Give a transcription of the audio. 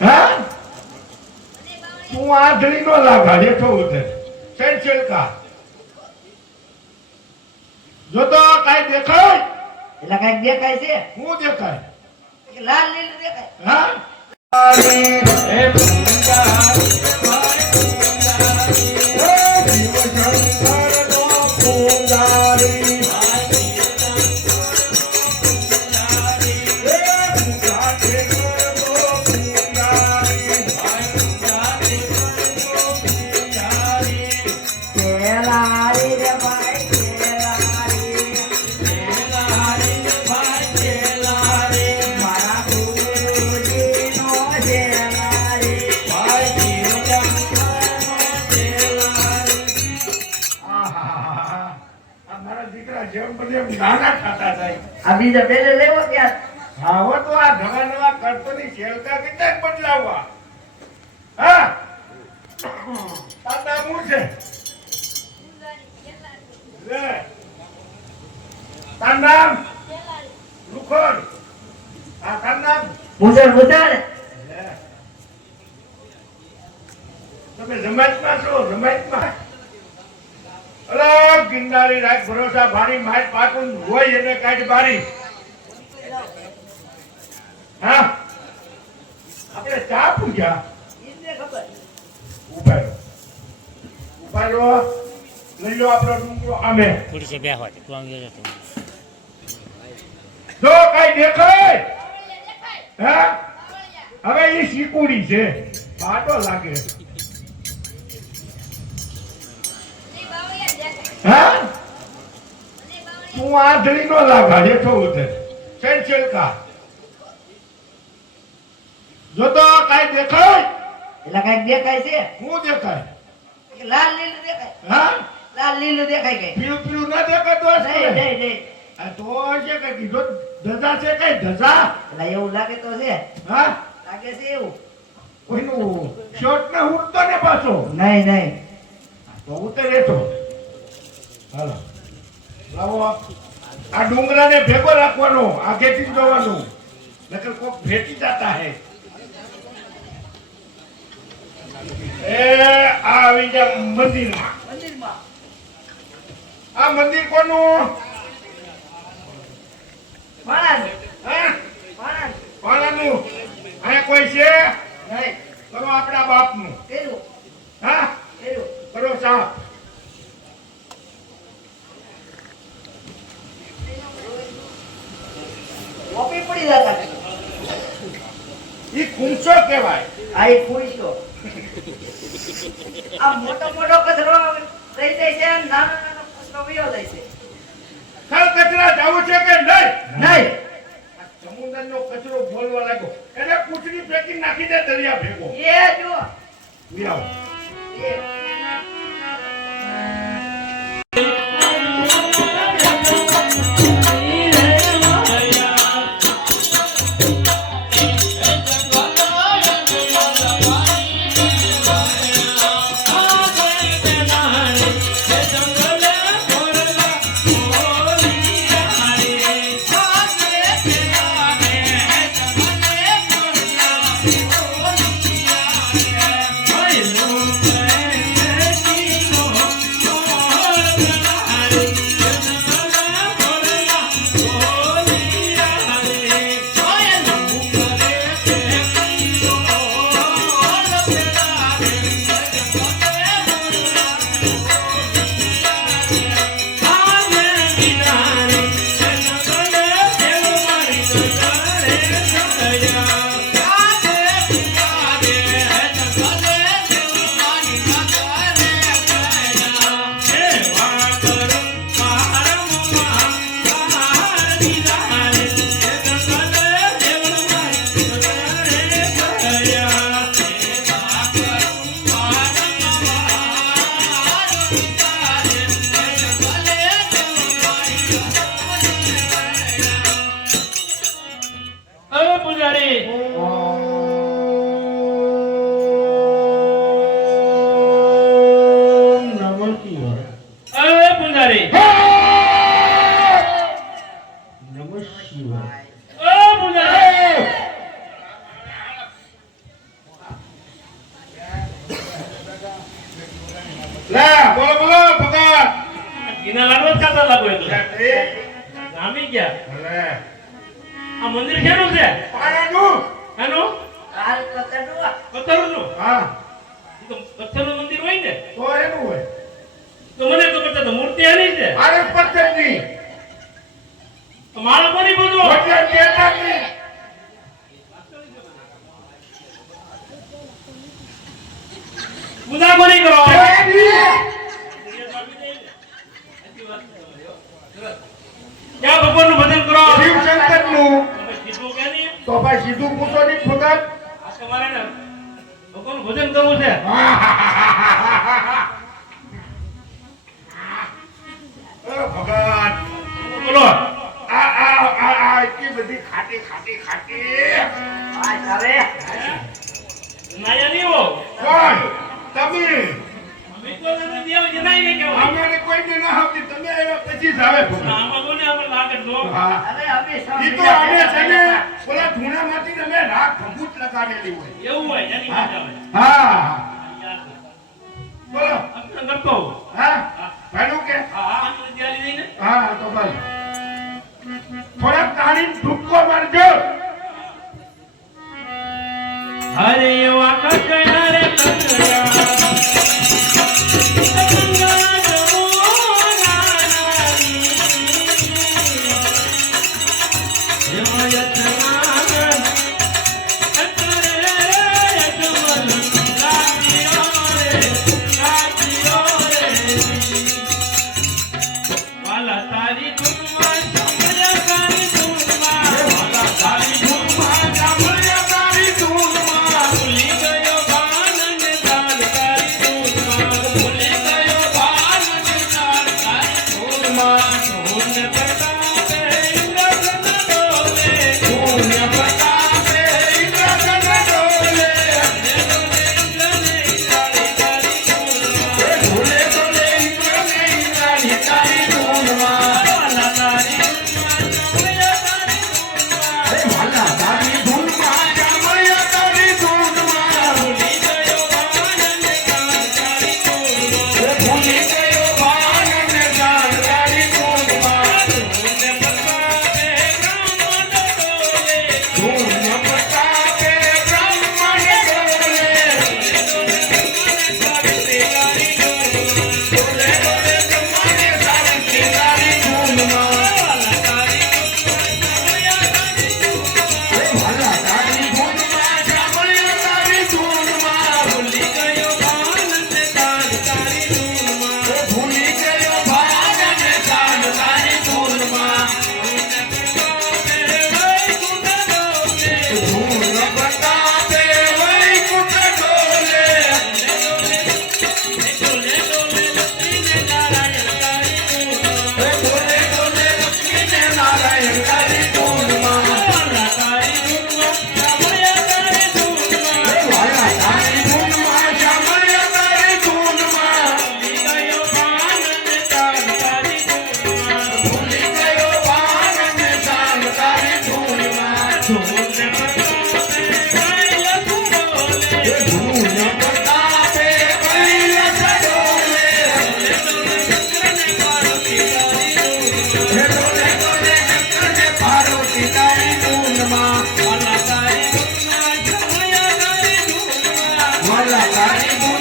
હા તું આંધળી નો લાગા હેઠો ઉતર સેન્સિયલ કા જો તો કાઈ દેખાય એટલે કઈક દેખાય છે હું દેખાય લાલ લીલ દેખાય હા એ પૂંજા જીવ શંકર નો પૂંજારી બીજા પેલે લેવો ત્યાં આવો તો આ નવા નવા કલ્પની શેલકા કેટલાક બદલાવવા હા તાતા હું છે લે તાર નામ લુખોડ આ તાર નામ મુસળ મુસળ તમે જમાતમાં છો જમાતમાં અરે ગિરનારી રાખ ભરોસા ભારી માર પાટું હોય એને કાઢ બારી હા આપણે ચા પૂછ્યા ઈને ખબર ઉપાડો લઈ લો આપણો ડુંગરો આમે થોડી છે બે હોય તું આમ જો તું જો કઈ દેખાય હા હવે એ શીકુડી છે પાટો લાગે હા તું આંધળી નો લાગા હેઠો ઉતર સેન્સિયલ કા જો તો કાઈ દેખાય એટલે કઈક દેખાય છે હું દેખાય લાલ લીલ દેખાય હા લાલ લીલ દેખાય કઈ પીળું પીળું ના દેખાતો હશે નહીં ને? નહીં નહીં આ તો છે કે કીધો ધજા છે કઈ ધજા એટલે એવું લાગે તો છે હા લાગે છે એવું કોઈનું શોર્ટ ને ઉડતો ને પાછો નહીં નહીં તો ઉતરે તો હાલો લાવો આ ડુંગરાને ભેગો રાખવાનો આગેથી જવાનું નકર કોક ભેટી જતા હે એ આવી જા મંદિરમાં મંદિરમાં આ મંદિર કોનું માણસ હા માણસ કોનાનું અહીંયા કોઈ છે નહીં કરો આપણા બાપનું પેલું હા પેલું કરો સાહેબ ઓપી પડી જતા ઈ કુંચો કહેવાય આ એક પૂછો આ મોટો મોટો કચરો થઈ જાય છે નાનો નાનો કચરો વયો જાય છે ખાલ કચરા જાવું છે કે નહીં નહીં સમુદ્રનો કચરો બોલવા લાગ્યો એને કૂચડી ફેંકી નાખી દે દરિયા ભેગો એ જો વિયાવ એ લાગો એટલે એ જામી ગયા ભલે આ મંદિર કેનું છે પાણાનું એનું હાલ પતડું પથ્થરનું હા ઈ તો પથ્થરનું મંદિર હોય ને તો એનું હોય તો મને ખબર છે તો મૂર્તિ આની છે આરે પત્તરની તો માળા કોની બધું વચ્ચે બેઠકની પૂજા કોની કરો ક્યાં ભગવાનનું ભજન કરો શિવશંકરનું તમે કીધું કે નહીં તો ભાઈ સીધું પૂછો ની ફગત આ તમારે ને ભગવાનનું ભજન કરવું છે ભગત બોલો આ એટલી બધી ખાટી ખાટી ખાટી આ હવે નાયા નહીં હો કોણ તમે અમે તો તમે દેવ જનાઈ ને કેવું અમારે કોઈને ના આવતી તમે આવ્યા પછી જ આવે ભગત. આમાં કોને આપણે લાગે તો હા હવે અમે ઈ તો અમે છે ને ઓલા ધૂણામાંથી અમે રાખ ભભૂત લગાવેલી હોય એવું હોય એની મજા આવે હા યાદ છે. બોલો આપણે કરતો હોઉં. હા ભાડું કે હા આને દિવાળી દઈને હા તો બસ થોડાક તાળીને ઠુક્કો મારજો હરે એવા કકડા રે કકડા તારી ધૂનમાં તારી ધૂનમાં તારી ધૂનમાં તારી ધૂનમાં ભૂલી ગયો ભાન ને તાર તારી ધૂનમાં ભૂલી ગયો ભાન ને તાર તારી ધૂનમાં ધૂન પ્રતાપે ઇન્દ્રજન ડોલે ધૂન પ્રતાપે ઇન્દ્રજન ડોલે ભૂલે ભૂલે ઇન્દ્રને ઇન્દ્રાણી તારી ધૂનમાં તારી ધૂનમાં જામળિયા તારી ધૂનમાં ભૂલી ગયો ભાન ને તાર તારી ધૂનમાં ભૂલી ગયો ભાન ને તાર તારી ધૂનમાં ધૂન પ્રતાપે બ્રહ્માંડ ડોલે ડોલે ડોલે બ્રહ્માંડ તારી તારી ધૂનમાં ભાલા તારી ધૂનમાં જામળિયા તારી ધૂનમાં ભૂલી ગયો ભાન ને તાર તારી ધૂનમાં ભૂલી ગયો ભાન ને તાર તારી ધૂનમાં ધૂન પ્રતાપે વૈકુંઠ ડોલે ડોલે ડોલે લક્ષ્મી ને નારાયણ તારી ધૂનમાં ભાલા તારી ધૂનમાં જામળિયા તારી ધૂનમાં ભૂલી ગયો ભાન ને તાર તારી ધૂનમાં ધૂન પ્રતાપે કૈલાસ ડોલે ડોલે ડોલે શંકર ને પાર્વતી તારી ધૂનમાં ભાલા તારી ધૂનમાં